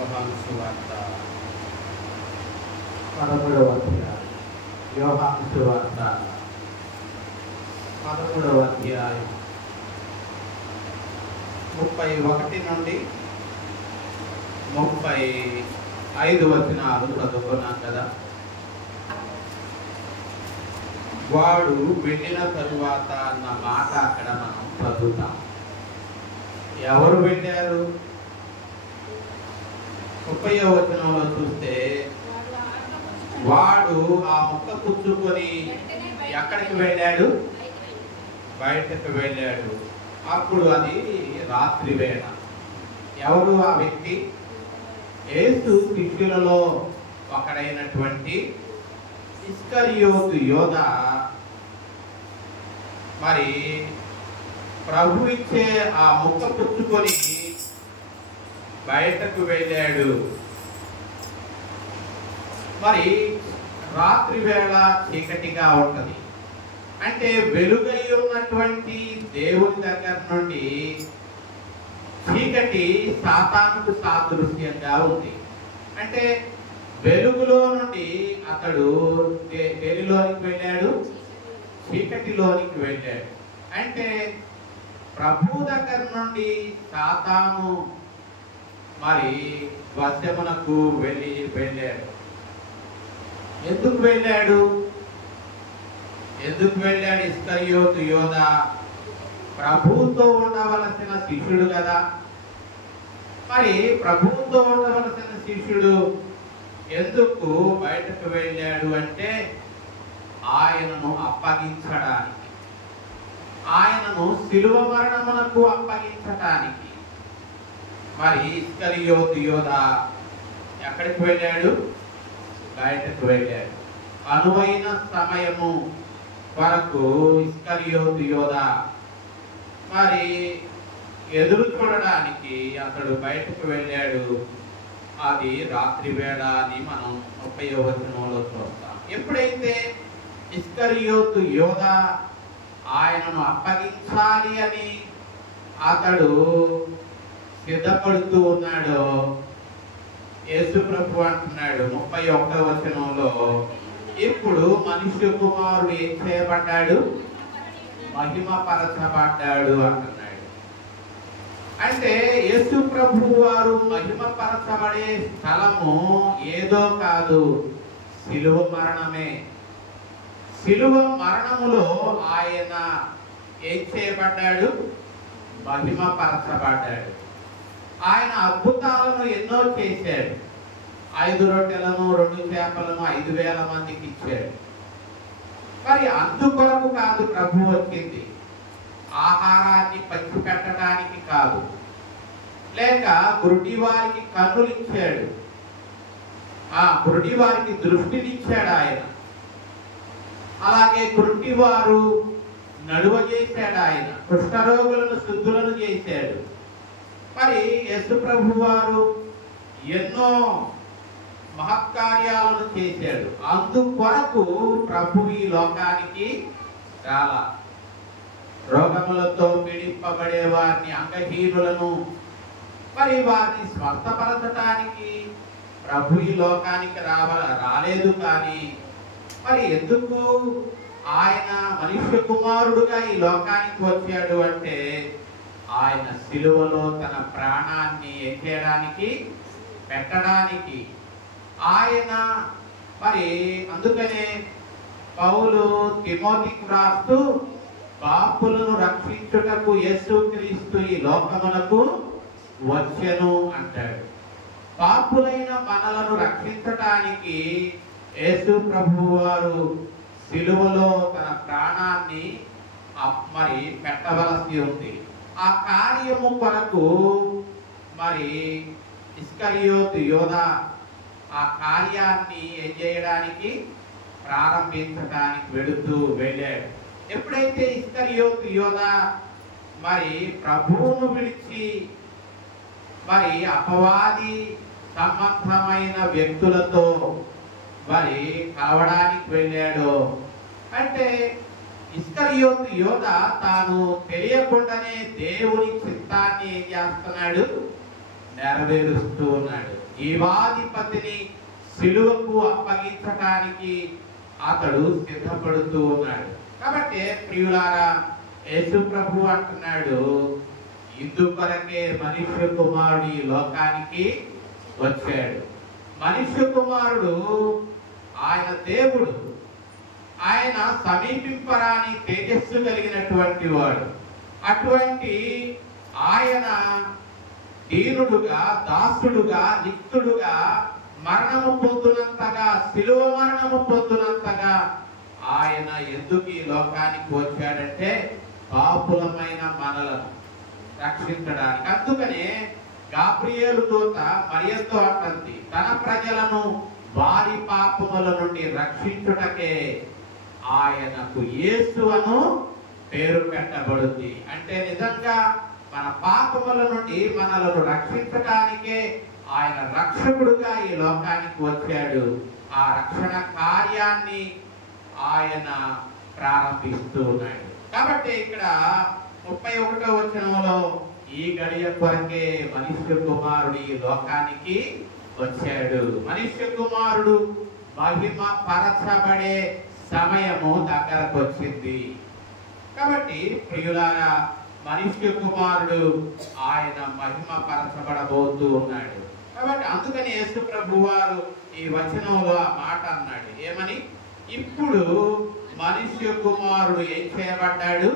యోహాను సువార్త 13వ అధ్యాయం. యోహాను సువార్త 13వ అధ్యాయం 31 నుండి 35 వచనాలు చదువుకున్నాం కదా. వాడు వెళ్ళిన తరువాత అన్న మాట అక్కడ మనం చదువుతాం. ఎవరు వెళ్ళారు? 30వ వచనంలో చూస్తే వాడు ఆ ముక్క పుచ్చుకొని ఎక్కడికి వెళ్ళాడు? బయటకు వెళ్ళాడు. అప్పుడు అది రాత్రి వేళ. ఎవరు ఆ వ్యక్తి? యేసు శిష్యులలో ఒకడైనటువంటి ఇస్కరియోతు యోధ మరి ప్రభు ఇచ్చే ఆ ముక్క పుచ్చుకొని బయటకు వెళ్ళాడు. మరి రాత్రి వేళ చీకటిగా ఉంటది. అంటే వెలుగై ఉన్నటువంటి దేవుని దగ్గర నుండి చీకటి సాతానుకు సాదృశ్యంగా ఉంది. అంటే వెలుగులో నుండి అతడు దేనిలోనికి వెళ్ళాడు? చీకటిలోనికి వెళ్ళాడు. అంటే ప్రభు దగ్గర నుండి సాతాను మరి వశమునకు వెళ్ళాడు. ఎందుకు వెళ్ళాడు? ఇస్కరియోతు యోధ ప్రభువుతో ఉండవలసిన శిష్యుడు కదా. మరి ప్రభువుతో ఉండవలసిన శిష్యుడు ఎందుకు బయటకు వెళ్ళాడు అంటే ఆయనను అప్పగించడానికి, ఆయనను శిలువ మరణమునకు అప్పగించడానికి. మరి ఇస్కరియోతు యోధ ఎక్కడికి వెళ్ళాడు? బయటకు వెళ్ళాడు. అనువైన సమయము వరకు ఇస్కరియోతు యోధ మరి ఎదురు చూడడానికి అతడు బయటకు వెళ్ళాడు. అది రాత్రి వేళ అని మనం 30వ వచనంలో చూస్తాం. ఎప్పుడైతే ఇస్కరియోతు యోధ ఆయనను అప్పగించాలి అని అతడు సిద్ధపడుతూ ఉన్నాడో యేసు ప్రభు అంటున్నాడు 31వ వచనంలో, ఇప్పుడు మనుష్య కుమారుడు ఏం చేయబడ్డాడు? మహిమపరచబడ్డాడు అంటున్నాడు. అంటే యేసు ప్రభు వారు మహిమపరచబడే స్థలము ఏదో కాదు, శిలువ మరణమే. శిలువ మరణములో ఆయన ఏం చేయబడ్డాడు? మహిమపరచబడ్డాడు. ఆయన అద్భుతాలను ఎన్నో చేశాడు. 5 రొట్టెలను 2 చేపలను 5,000 మందికి ఇచ్చాడు. మరి అందుకొరకు కాదు ప్రభు వచ్చింది, ఆహారాన్ని పంచిపెట్టడానికి కాదు. లేక గురుడి వారికి కన్నులు ఇచ్చాడు, ఆ గురుడి వారికి దృష్టినిచ్చాడు ఆయన. అలాగే గురుడి వారు నడువ చేశాడు ఆయన, కుష్ఠరోగులను శుద్ధులను చేశాడు. మరి యేసు ప్రభు వారు ఎన్నో మహత్కార్యాలను చేశాడు. అందుకొరకు ప్రభు ఈ లోకానికి చాలా రోగములతో పీడింపబడే వారిని, అంగహీనులను మరి వారిని స్వస్థపరచడానికి ప్రభు ఈ లోకానికి రాలేదు. కానీ మరి ఎందుకు ఆయన మనుష్య కుమారుడుగా ఈ లోకానికి వచ్చాడు అంటే ఆయన శిలువలో తన ప్రాణాన్ని చేయడానికి, పెట్టడానికి. ఆయన మరి అందుకనే పౌలు తిమోతికి రాస్తూ పాపులను రక్షించుటకు యేసుక్రీస్తు ఈ లోకమునకు వచ్చెను అంటాడు. పాపులైన మనలను రక్షించటానికి యేసు ప్రభు వారు శిలువలో తన ప్రాణాన్ని మరి పెట్టవలసి ఉంది. ఆ కార్యము కొరకు మరి ఇస్కరియోతు యోధ ఆ కార్యాన్ని ఏం చేయడానికి, ప్రారంభించడానికి వెళ్ళాడు. ఎప్పుడైతే ఇస్కరియోతు యోధ మరి ప్రభువును విడిచి మరి అపవాది సంబంధమైన వ్యక్తులతో మరి కలవడానికి వెళ్ళాడో అంటే ఇస్కరియోతు యోధ తాను తెలియకుండానే దేవుని చిత్తాన్ని ఏం చేస్తున్నాడు? నెరవేరుస్తూ ఉన్నాడు. జీవాధిపతిని సిలువకు అప్పగించడానికి అతడు సిద్ధపడుతూ ఉన్నాడు. కాబట్టి ప్రియులారా, యేసు ప్రభు అంటున్నాడు, ఇందుకొరకే మనుష్య కుమారుడు ఈ లోకానికి వచ్చాడు. మనుష్య కుమారుడు ఆయన దేవుడు, ఆయన సమీపింపరాని తేజస్సు కలిగినటువంటి వాడు. అటువంటి ఆయన దీనుడుగా, దాసుడుగా, రిక్తుడుగా మరణము పొందునంతగా, శిలువ మరణము పొందునంతగా ఆయన ఎందుకు ఈ లోకానికి వచ్చాడంటే పాపులమైన మనలను రక్షించడానికి. అందుకనే గాబ్రియేలు దూత మరియతో అంటుంది, తన ప్రజలను వారి పాపముల నుండి రక్షించుటకే ఆయనకు యేసు అను పేరు పెట్టబడింది. అంటే నిజంగా మన పాపముల నుండి మనలను రక్షించడానికే ఆయన రక్షకుడుగా ఈ లోకానికి వచ్చాడు. ఆ రక్షణ కార్యాన్ని ఆయన ప్రారంభిస్తూ ఉన్నాడు. కాబట్టి ఇక్కడ 31వ వచనంలో ఈ గడియ కొరకే మనుష్య కుమారుడు ఈ లోకానికి వచ్చాడు. మనుష్య కుమారుడు మహిమ పరచబడే సమయము దగ్గరకు వచ్చింది. కాబట్టి ప్రియులారా, మనుష్య కుమారుడు ఆయన మహిమ పరచబడబోతూ ఉన్నాడు. కాబట్టి అందుకని యేసు ప్రభు వారు ఈ వచనంలో ఆ మాట అన్నాడు. ఏమని? ఇప్పుడు మనుష్య కుమారుడు ఏం చేయబడ్డాడు?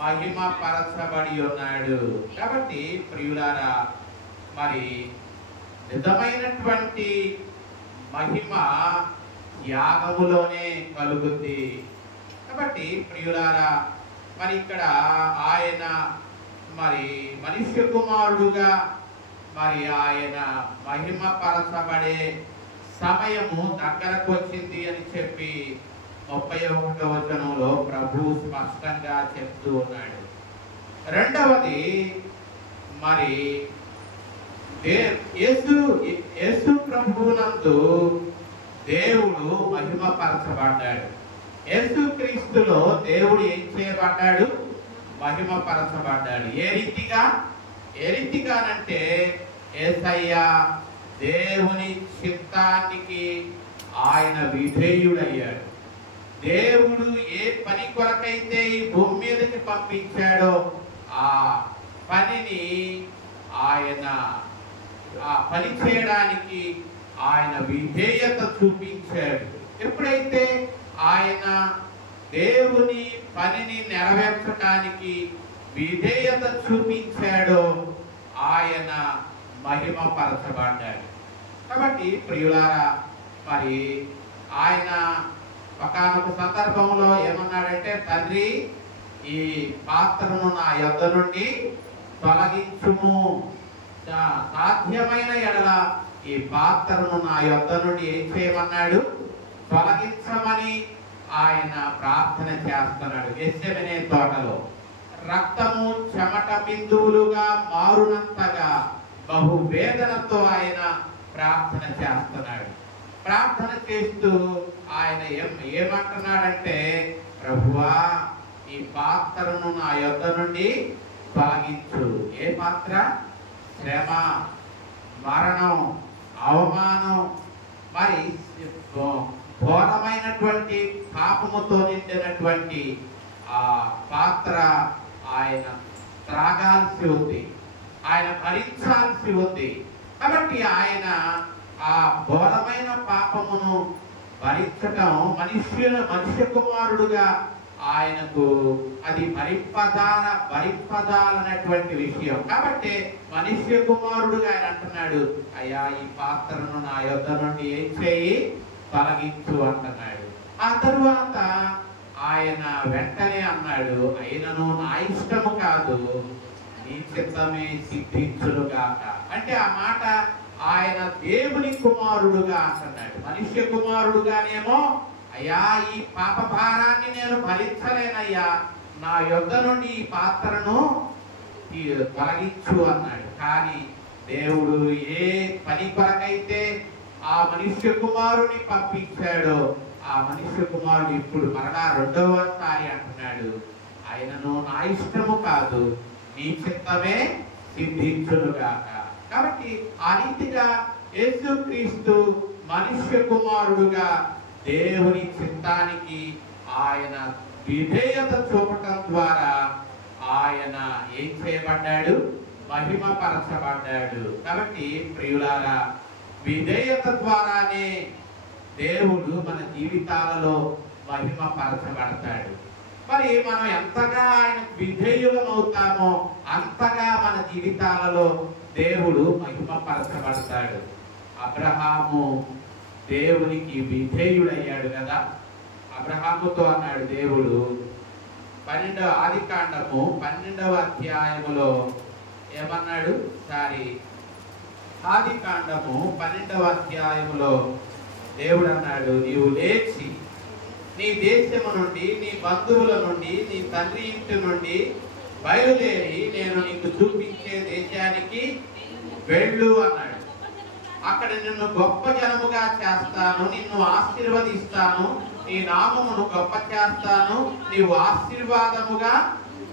మహిమ పరచబడి ఉన్నాడు. కాబట్టి ప్రియులారా, మరి నిజమైనటువంటి మహిమ యాగములోనే కలుగుద్ది. కాబట్టి ప్రియులారా, మరి ఇక్కడ ఆయన మరి మనుష్య కుమారుడుగా మరి ఆయన మహిమ పరచబడే సమయము దగ్గరకు వచ్చింది అని చెప్పి 31వ వచనంలో ప్రభు స్పష్టంగా చెప్తూ ఉన్నాడు. రెండవది, మరి యేసు ప్రభువునందు దేవుడు మహిమ పరచబడ్డాడు. యేసు క్రీస్తులో దేవుడు ఏం చేయబడ్డాడు? మహిమ పరచబడ్డాడు. ఏ రీతిగానంటే యేసయ్య దేవుని చిత్తానికి ఆయన విధేయుడయ్యాడు. దేవుడు ఏ పని కొరకైతే ఈ భూమి మీదకి పంపించాడో ఆ పనిని ఆయన ఆ పని చేయడానికి ఆయన విధేయత చూపించాడు. ఎప్పుడైతే ఆయన దేవుని పనిని నెరవేర్చడానికి విధేయత చూపించాడో ఆయన మహిమ పరచబడ్డాడు. కాబట్టి ప్రియులారా, మరి ఆయన ఒకానొక సందర్భంలో ఏమన్నాడంటే, తండ్రి, ఈ పాత్రను నా యొద్ద నుండి తొలగించుము, సాధ్యమైన ఎడల ఈ పాత్రను నా యొద్ద నుండి ఏం చేయమన్నాడు? తొలగించమని ఆయన ప్రార్థన చేస్తున్నాడు. గెత్సెమనే తోటలో రక్తము చెమట బిందువులుగా మారునంతగా బహు వేదనతో ఆయన ప్రార్థన చేస్తున్నాడు. ప్రార్థన చేస్తూ ఆయన ఏమంటున్నాడంటే, ప్రభువా, ఈ పాత్రను నా యొద్ద నుండి తొలగించు. ఏ పాత్ర? శ్రమ, మరణం, అవమానం, మరి ఘోరమైనటువంటి పాపముతో నిండినటువంటి ఆ పాత్ర ఆయన త్రాగాల్సి ఉంది, ఆయన భరించాల్సి ఉంది. కాబట్టి ఆయన ఆ ఘోరమైన పాపమును భరించటం మనుష్య కుమారుడుగా ఆయనకు అది భరింపదాలనేటువంటి విషయం. కాబట్టి మనుష్య కుమారుడుగా ఆయన అంటున్నాడు, అయ్యా, ఈ పాత్రను నా యొద్ద నుండి ఏం చేయి? తొలగించు అంటున్నాడు. ఆ తరువాత ఆయన వెంటనే అన్నాడు, అయినను నా ఇష్టము కాదు, నీ చిత్తమే సిద్ధించునుగాక. అంటే ఆ మాట ఆయన దేవుని కుమారుడుగా అంటున్నాడు. మనుష్య కుమారుడుగానేమో, అయ్యా, ఈ పాప భారాన్ని నేను భరించలేనయ్యా, నా యొద్ద నుండి ఈ పాత్రను తొలగించు అన్నాడు. కానీ దేవుడు ఏ పని కొరకైతే ఆ మనుష్య కుమారుని పంపించాడో ఆ మనుష్య కుమారుడు ఇప్పుడు మరలా రెండవసారి అంటున్నాడు, ఆయనను నా ఇష్టము కాదు, నీ చిత్తమే సిద్ధించునుగాక. కాబట్టి ఆ రీతిగా యేసుక్రీస్తు మనుష్య కుమారుడుగా దేవుని చిత్తానికి ఆయన విధేయత చూపటం ద్వారా ఆయన ఏం చేయబడ్డాడు? మహిమపరచబడ్డాడు. కాబట్టి ప్రియులారా, విధేయత ద్వారానే దేవుడు మన జీవితాలలో మహిమపరచబడతాడు. మరి మనం ఎంతగా ఆయన విధేయులమవుతామో అంతగా మన జీవితాలలో దేవుడు మహిమపరచబడతాడు. అబ్రహాము దేవునికి విధేయుడయ్యాడు కదా. అబ్రహాముతో అన్నాడు దేవుడు, 12వ ఆదికాండము 12వ అధ్యాయములో ఏమన్నాడు? ఆదికాండము 12వ అధ్యాయములో దేవుడు అన్నాడు, నీవు లేచి నీ దేశము నుండి, నీ బంధువుల నుండి, నీ తండ్రి ఇంటి నుండి బయలుదేరి నేను నీకు చూపించే దేశానికి వెళ్ళు అన్నాడు. అక్కడ నిన్ను గొప్ప జనముగా చేస్తాను, నిన్ను ఆశీర్వదిస్తాను, నీ నామమును గొప్ప చేస్తాను, నీవు ఆశీర్వాదముగా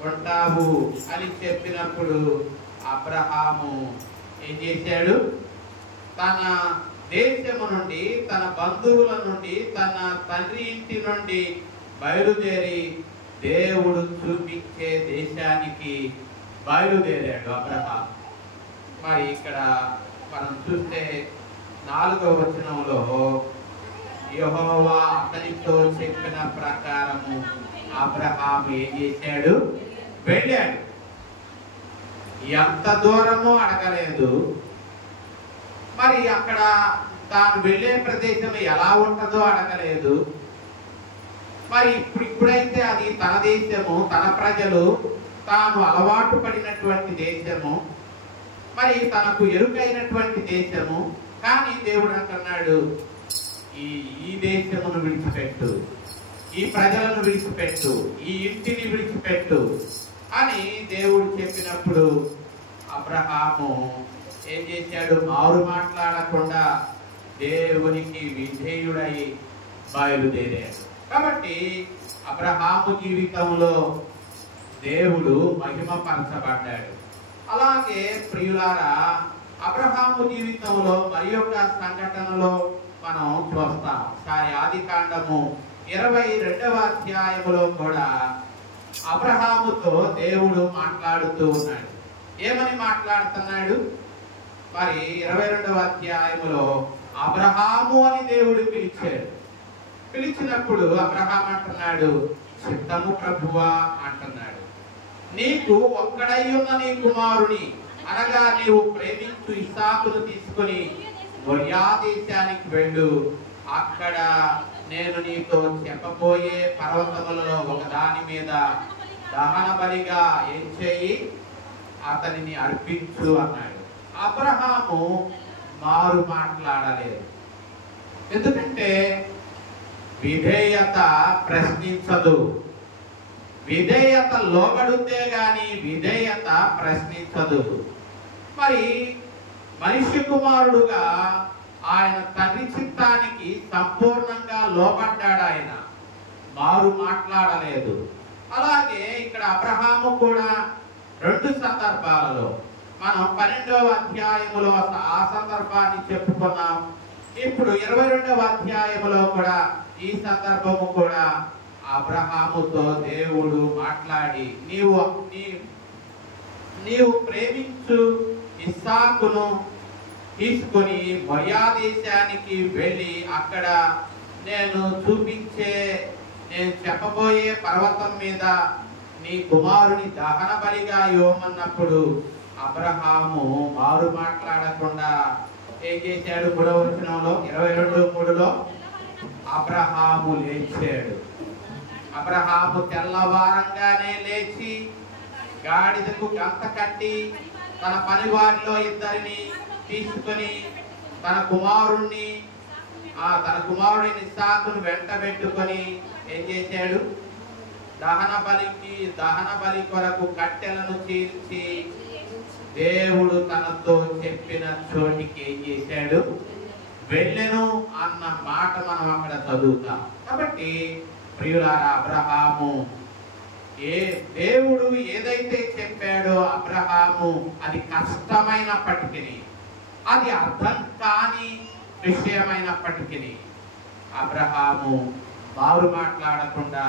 ఉంటావు అని చెప్పినప్పుడు అబ్రహాము ఏం చేశాడు? తన దేశము నుండి, తన బంధువుల నుండి, తన తండ్రి ఇంటి నుండి బయలుదేరి దేవుడు చూపించే దేశానికి బయలుదేరాడు అబ్రహాము. మరి ఇక్కడ మనం చూస్తే 4వ వచనంలో యెహోవా అతనితో చెప్పిన ప్రకారము అబ్రహాము ఏం చేశాడు? వెళ్ళాడు. ఎంత దూరమో అడగలేదు. మరి అక్కడ తాను వెళ్ళే ప్రదేశం ఎలా ఉంటుందో అడగలేదు. మరి ఇప్పుడైతే అది తన దేశము, తన ప్రజలు, తాను అలవాటు పడినటువంటి దేశము, మరి తనకు ఎరుకైనటువంటి దేశము. కానీ దేవుడు అంటున్నాడు, ఈ దేశమును విడిచిపెట్టు, ఈ ప్రజలను విడిచిపెట్టు, ఈ ఇంటిని విడిచిపెట్టు అని దేవుడు చెప్పినప్పుడు అబ్రహాము ఏం చేశాడు? మారు మాట్లాడకుండా దేవునికి విధేయుడై బయలుదేరాడు. కాబట్టి అబ్రహాము జీవితంలో దేవుడు మహిమపరచబడ్డాడు. అలాగే ప్రియులారా, అబ్రహాము జీవితంలో మరి ఒక సంఘటనలో మనం చూస్తాం. ఆదికాండము 22వ అధ్యాయములో కూడా అబ్రహాముతో దేవుడు మాట్లాడుతూ ఉన్నాడు. ఏమని మాట్లాడుతున్నాడు? మరి 22వ అధ్యాయములో అబ్రహాము అని దేవుడు పిలిచాడు. పిలిచినప్పుడు అబ్రహాము అంటున్నాడు, చిత్తము ప్రభువా అంటున్నాడు. నీకు ఒక్కడై ఉన్న నీ కుమారుని, అనగా నీవు ప్రేమించు ఇస్సాకును తీసుకుని మొరియా దేశానికి వెళ్ళు. అక్కడ నేను నీతో చెప్పబోయే పర్వతములలో ఒకదాని మీద దహన బలిగా ఏం చేయి? అతనిని అర్పించు అన్నాడు. అబ్రహాము మారు మాట్లాడలేదు. ఎందుకంటే విధేయత ప్రశ్నించదు. విధేయత లోబడితే గాని విధేయత ప్రశ్నించదు. మరి మనిషి కుమారుడుగా ఆయన తండ్రి చిత్తానికి సంపూర్ణంగా లోబడ్డాడు. ఆయన మారు మాట్లాడలేదు. అలాగే ఇక్కడ అబ్రహాము కూడా 2 సందర్భాలలో మనం 12వ అధ్యాయములో ఆ సందర్భాన్ని చెప్పుకున్నాం. ఇప్పుడు 22వ అధ్యాయములో కూడా ఈ సందర్భము కూడా అబ్రహాముతో దేవుడు మాట్లాడి, నీవు ప్రేమించు ఇస్సాకును తీసుకొని మొరియా దేశానికి వెళ్ళి అక్కడ నేను చెప్పబోయే పర్వతం మీద నీ కుమారుని దహన బలిగా ఇవ్వమన్నప్పుడు అబ్రహాము మారు మాట్లాడకుండా ఏం చేశాడు? 3వ వచనంలో 22:3లో అబ్రహాము లేచాడు. అబ్రహాము తెల్లవారంగానే లేచి గాడిదకు గంత కట్టి తన పనివారిలో 2 తీసుకొని తన కుమారుడిని ఇస్సాకును వెంట పెట్టుకొని ఏం చేశాడు? దహన బలి కొరకు కట్టెలను చీల్చి దేవుడు తనతో చెప్పిన చోటికి ఏం చేశాడు? వెళ్ళెను అన్న మాట మనం అక్కడ చదువుతాం. కాబట్టి ప్రియులారా, అబ్రహాము దేవుడు ఏదైతే చెప్పాడో అబ్రహాము అది కష్టమైనప్పటికీ అది అర్థం కాని విషయమైనప్పటికీ అబ్రహాము మారు మాట్లాడకుండా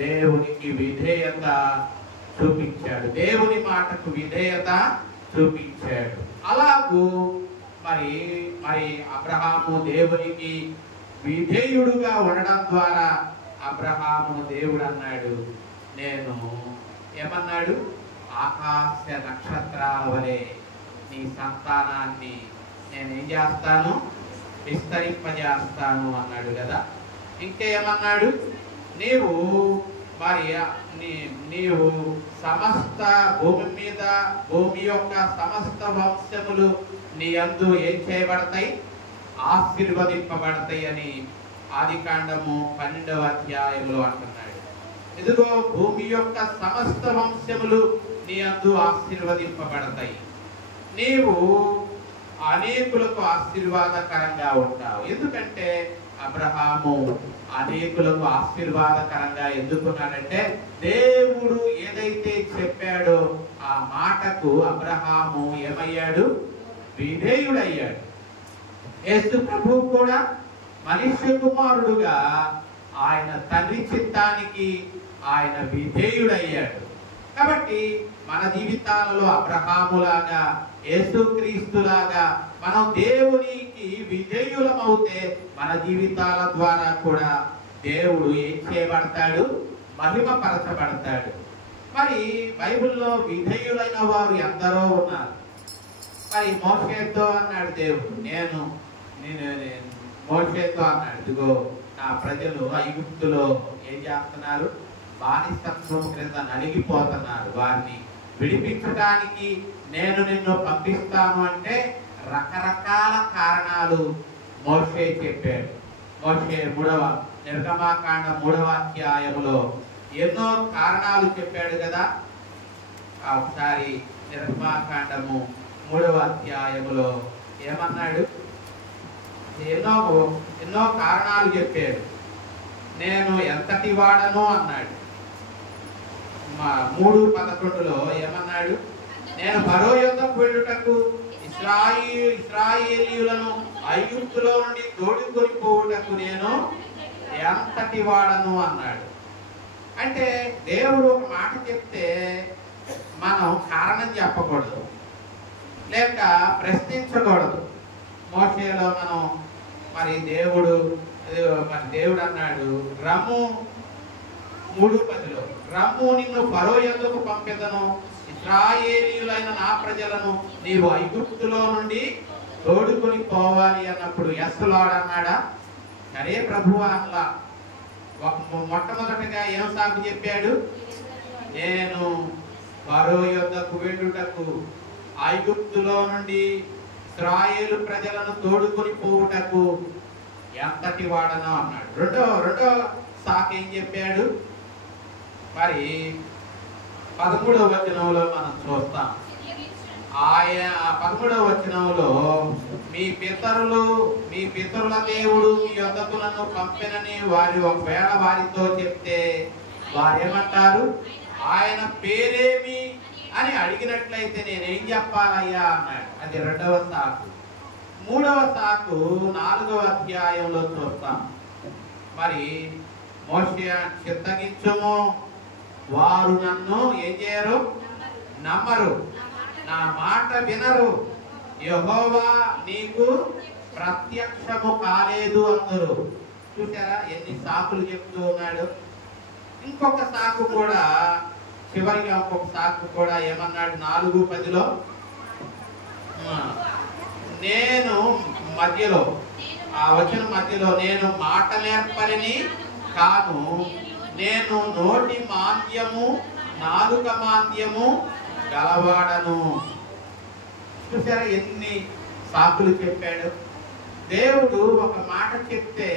దేవునికి విధేయత చూపించాడు, దేవుని మాటకు విధేయత చూపించాడు. అలాగూ మరి మరి అబ్రహాము దేవునికి విధేయుడుగా ఉండడం ద్వారా అబ్రహాము దేవుడు అన్నాడు, నేను ఏమన్నాడు, ఆకాశ నక్షత్రాల వలె నీ సంతానాన్ని నేనేం చేస్తాను, విస్తరింపజేస్తాను అన్నాడు కదా. ఇంకేమన్నాడు, నీవు మరి నీవు సమస్త భూమి మీద భూమి యొక్క సమస్త వంశములు నీ యందు ఏం చేయబడతాయి, ఆశీర్వదింపబడతాయి అని ఆదికాండము 12వ అధ్యాయంలో అంటున్నాడు. ఇదిగో భూమి యొక్క సమస్త వంశములు నీ యందు ఆశీర్వదింపబడతాయి, నీవు అనేకులకు ఆశీర్వాదకరంగా ఉంటావు. ఎందుకంటే అబ్రహాము అనేకులకు ఆశీర్వాదకరంగా ఎందుకున్నాడంటే దేవుడు ఏదైతే చెప్పాడో ఆ మాటకు అబ్రహాము ఏమయ్యాడు, విధేయుడయ్యాడు. యేసు ప్రభువు కూడా మనుష్య కుమారుడుగా ఆయన తండ్రి చిత్తానికి ఆయన విధేయుడయ్యాడు. కాబట్టి మన జీవితాలలో అబ్రహాములాగా యేసుక్రీస్తులాగా మనం దేవునికి విధేయులమవుతే మన జీవితాల ద్వారా కూడా దేవుడు ఏం చేయబడతాడు, మహిమపరచబడతాడు. మరి బైబిల్లో విధేయులైన వారు ఎందరో ఉన్నారు. మరి మోషేతో అన్నాడు దేవుడు, నేను మోషేతో అన్నాడు, ఇదిగో నా ప్రజలు ఐగుప్తులో ఏం చేస్తున్నారు, బానిసత్వం క్రింద నలిగిపోతున్నారు, వారిని విడిపించడానికి నేను నిన్ను పంపిస్తాను అంటే రకరకాల కారణాలు మోషే చెప్పాడు. మోషే నిర్గమాకాండ 3వ అధ్యాయములో ఎన్నో కారణాలు చెప్పాడు కదా. ఒకసారి నిర్గమాకాండము 3వ అధ్యాయములో ఏమన్నాడు, ఎన్నో కారణాలు చెప్పాడు. నేను ఎంతటి వాడను అన్నాడు. 3:11లో ఏమన్నాడు, నేను ఫరో యొద్దకు వెళ్ళుటకు ఇశ్రాయేలీయులను ఐగుప్తులో నుండి తోడుకొని పోవుటకు నేను ఎంతటి వాడను అన్నాడు. అంటే దేవుడు ఒక మాట చెప్తే మనం కారణం చెప్పకూడదు, లేక ప్రశ్నించకూడదు. మోషేలో మనం మరి దేవుడు అన్నాడు, రమ్ము 3:10లో రమ్ము నిన్ను ఫరో యొద్దకు పంపెదను, ఇశ్రాయేలీయులైన నా ప్రజలను నీవు ఐగుప్తులో నుండి తోడుకొని పోవాలి అన్నప్పుడు ఎస్ లార్డ్ అన్నాడా, సరే ప్రభువు అలా. మొట్టమొదటిగా ఏం సాగు చెప్పాడు, నేను ఫరో యొద్దకు వెళ్ళుటకు ఐగుప్తులో నుండి ఇశ్రాయేలు ప్రజలను తోడుకొని పోవుటకు ఎంతటి వాడను అన్నాడు. రెండో సాకు ఏం చెప్పాడు, మరి 13వ వచనంలో మనం చూస్తాం. ఆయన 13వ వచనంలో మీ పితరుల దేవుడు మీ యొద్దకు నన్ను పంపెనని వారి ఒకవేళ వారితో చెప్తే వారేమంటారు, ఆయన పేరేమి అని అడిగినట్లయితే నేనేం చెప్పాలయ్యా అన్నాడు. అది రెండవ సాకు. మూడవ సాకు 4వ అధ్యాయంలో చూస్తాం. మరి మోషే చిత్తగించుము, వారు నన్ను ఏం చేయరు, నమ్మరు, నా మాట వినరు, యెహోవా నీకు ప్రత్యక్షము కాలేదు అందరూ. చూసారా ఎన్ని సాకులు చెప్తూ ఉన్నాడు. ఇంకొక సాకు కూడా, చివరిగా ఇంకొక సాకు కూడా ఏమన్నాడు 4:10లో, నేను మధ్యలో ఆ వచనం మధ్యలో నేను మాట నేర్పరిని కాను, నేను నోటి మాంద్యము నాలుక మాంద్యము గలవాడను. చూసారా ఎన్ని సాకులు చెప్పాడు. దేవుడు ఒక మాట చెప్తే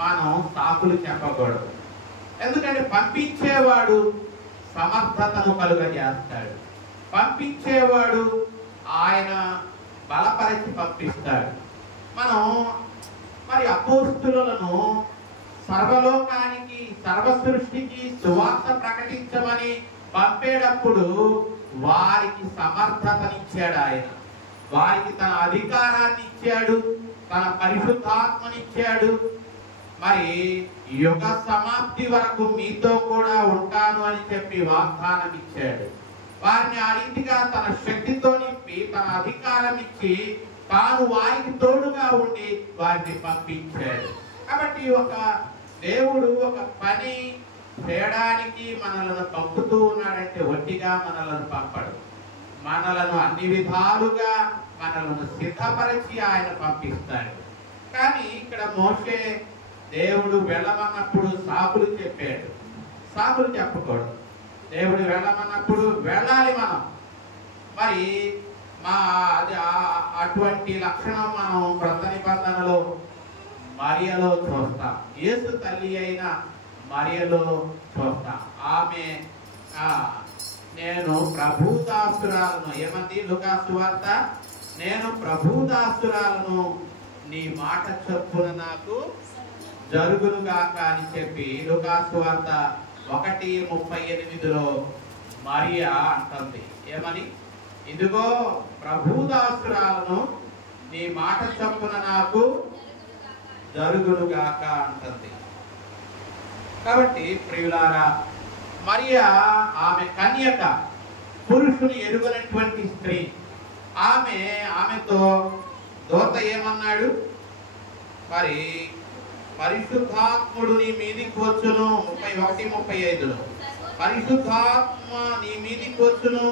మనం సాకులు చెప్పకూడదు. ఎందుకంటే పంపించేవాడు సమర్థతను కలుగజేస్తాడు, పంపించేవాడు ఆయన బలపరిచి పంపిస్తాడు. మనం మరి అపోస్తులను సర్వలోకానికి సర్వ సృష్టికి సువార్త ప్రకటించమని పంపేటప్పుడు వారికి సమర్థతనిచ్చాడు ఆయన. వారికి తన అధికారాన్ని ఇచ్చాడు, తన పరిశుద్ధాత్మనిచ్చాడు. మరి యుగ సమాప్తి వరకు మీతో కూడా ఉంటాను అని చెప్పి వాగ్దానం ఇచ్చాడు. వారిని ఆ రీతిగా తన శక్తితో నింపి తన అధికారం ఇచ్చి తాను వారికి తోడుగా ఉండి వారిని పంపించాడు. కాబట్టి ఒక దేవుడు ఒక పని చేయడానికి మనలను పంపుతూ ఉన్నాడంటే ఒట్టిగా మనలను పంపడు. మనలను అన్ని విధాలుగా మనలను సిద్ధపరిచి ఆయన పంపిస్తాడు. కానీ ఇక్కడ మోషే దేవుడు వెళ్ళమన్నప్పుడు సాకులు చెప్పాడు. సాకులు చెప్పకూడదు. దేవుడు వెళ్ళమన్నప్పుడు వెళ్ళాలి మనం. మరి అది అటువంటి లక్షణం మనం క్రొత్త నిబంధనలో మరియలో చూస్తాం. యేసు తల్లి అయిన మరియలో చూస్తాం. ఆమె నేను ప్రభుదాసురాలను, ఏమంది లూకా సువార్త, నేను ప్రభుదాసురాలను, నీ మాట చొప్పున నాకు జరుగునుగాక అని చెప్పి లూకా సువార్త 1:38 మరియా అంటుంది. ఏమని? ఇదిగో ప్రభుదాసురాలను, నీ మాట చొప్పున నాకు జరుగునుగాక అంటుంది. కాబట్టి ప్రియులారా, మరియా ఆమె కన్యక, పురుషుని ఎరుగనటువంటి స్త్రీ. ఆమెతో దూత ఏమన్నాడు? మరి పరిశుద్ధాత్ముడు నీ మీదికి వచ్చును, 31:35 పరిశుద్ధాత్మ నీ మీదికి వచ్చును,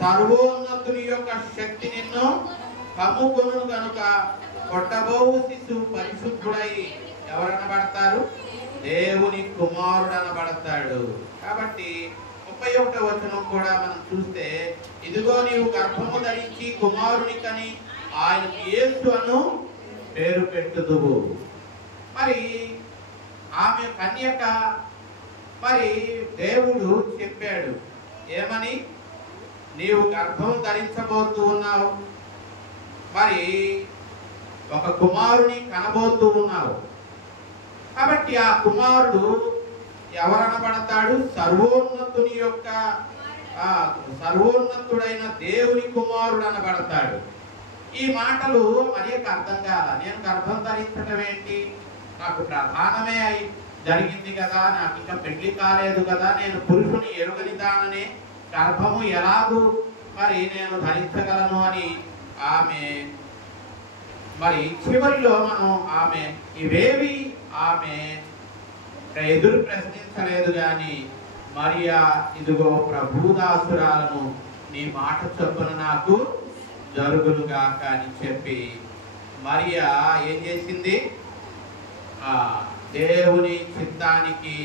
సర్వోన్నతుని యొక్క శక్తి నిన్ను కమ్ముకొను కనుక కొట్టబోవు శిశువు పరిశుద్ధుడై ఎవరనబడతారు? దేవుని కుమారుడు అనబడతాడు. కాబట్టి 31వ వచనం కూడా మనం చూస్తే, ఇదిగో నీవు గర్భము ధరించి కుమారుని కని ఆయనకు యేసు అను పేరు పెట్టుదువు. మరి ఆమె కన్యక. మరి దేవుడు చెప్పాడు ఏమని? నీవు గర్భం ధరించబోతూ ఉన్నావు, మరి ఒక కుమారుని కనబోతూ ఉన్నావు. కాబట్టి ఆ కుమారుడు ఎవరనబడతాడు? సర్వోన్నతుని యొక్క సర్వోన్నతుడైన దేవుని కుమారుడు అనబడతాడు. ఈ మాటలు మరియకు అర్థం కాల. నేను గర్భం ధరించడం ఏంటి? నాకు ప్రధానమే అయి జరిగింది కదా, నాకు ఇంకా పెళ్లి కాలేదు కదా, నేను పురుషుని ఎరుగని దాననే గర్భము ఎలాగూ మరి నేను ధరించగలను అని ఆమె మరి చివరిలో మనం ఆమె ఇవేవి ఆమె ఎదురు ప్రశ్నించలేదు. కానీ మరియా ఇదిగో ప్రభుదాసురాలను, నీ మాట చొప్పున నాకు జరుగునుగాక అని చెప్పి మరియా ఏం చేసింది? దేవుని చిత్తానికి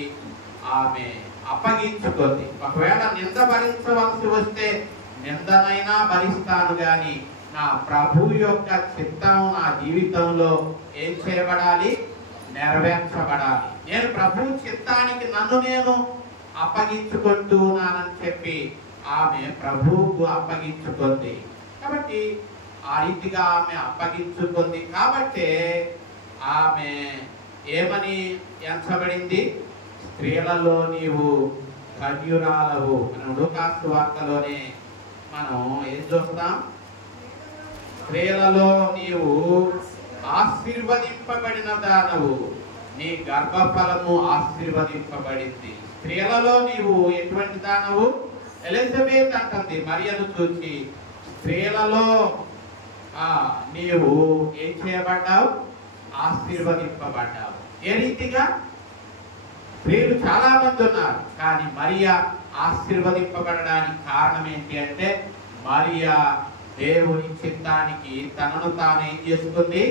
ఆమె అప్పగించుకుంది. ఒకవేళ నింద భరించవలసి వస్తే నిందనైనా భరిస్తాను, కానీ నా ప్రభు యొక్క చిత్తం నా జీవితంలో ఏం చేయబడాలి? నెరవేర్చబడాలి. నేను ప్రభు చిత్తానికి నన్ను నేను అప్పగించుకుంటున్నానని చెప్పి ఆమె ప్రభువుకు అప్పగించుకుంది. కాబట్టి ఆ రీతిగా ఆమె అప్పగించుకుంది. కాబట్టి ఆమె ఏమని ఎంచబడింది? స్త్రీలలో నీవు కన్యురాలవు. మనం లూకా సువార్తలోనే మనం ఏం చూస్తాం? స్త్రీలలో నీవు ఆశీర్వదింపబడిన దానవు, నీ గర్భఫలము ఆశీర్వదింపబడింది. స్త్రీలలో నీవు ఎటువంటి దానవు? ఎలిజబెత్ అంటుంది మరియను చూసి, స్త్రీలలో నీవు ఏం చేయబడ్డావు? ఆశీర్వదింపబడ్డావు. ఏ రీతిగా? స్త్రీలు చాలా మంది ఉన్నారు, కానీ మరియా ఆశీర్వదింపబడడానికి కారణం ఏంటి అంటే, మరియా దేవుని చిత్తానికి తనను తాను ఏం చేసుకుంది?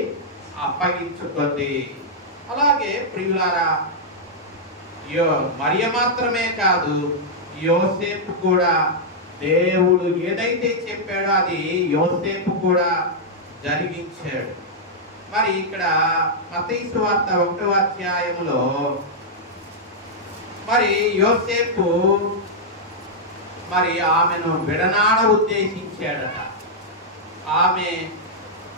అప్పగించుకుంది. అలాగే ప్రియులారా, మరియ మాత్రమే కాదు, యోసేపు కూడా దేవుడు ఏదైతే చెప్పాడో అది యోసేపు కూడా జరిగించాడు. మరి ఇక్కడ మత్తయి సువార్త 1వ అధ్యాయంలో మరి యోసేపు మరి ఆమెను విడనాడ ఉద్దేశించాడట. ఆమె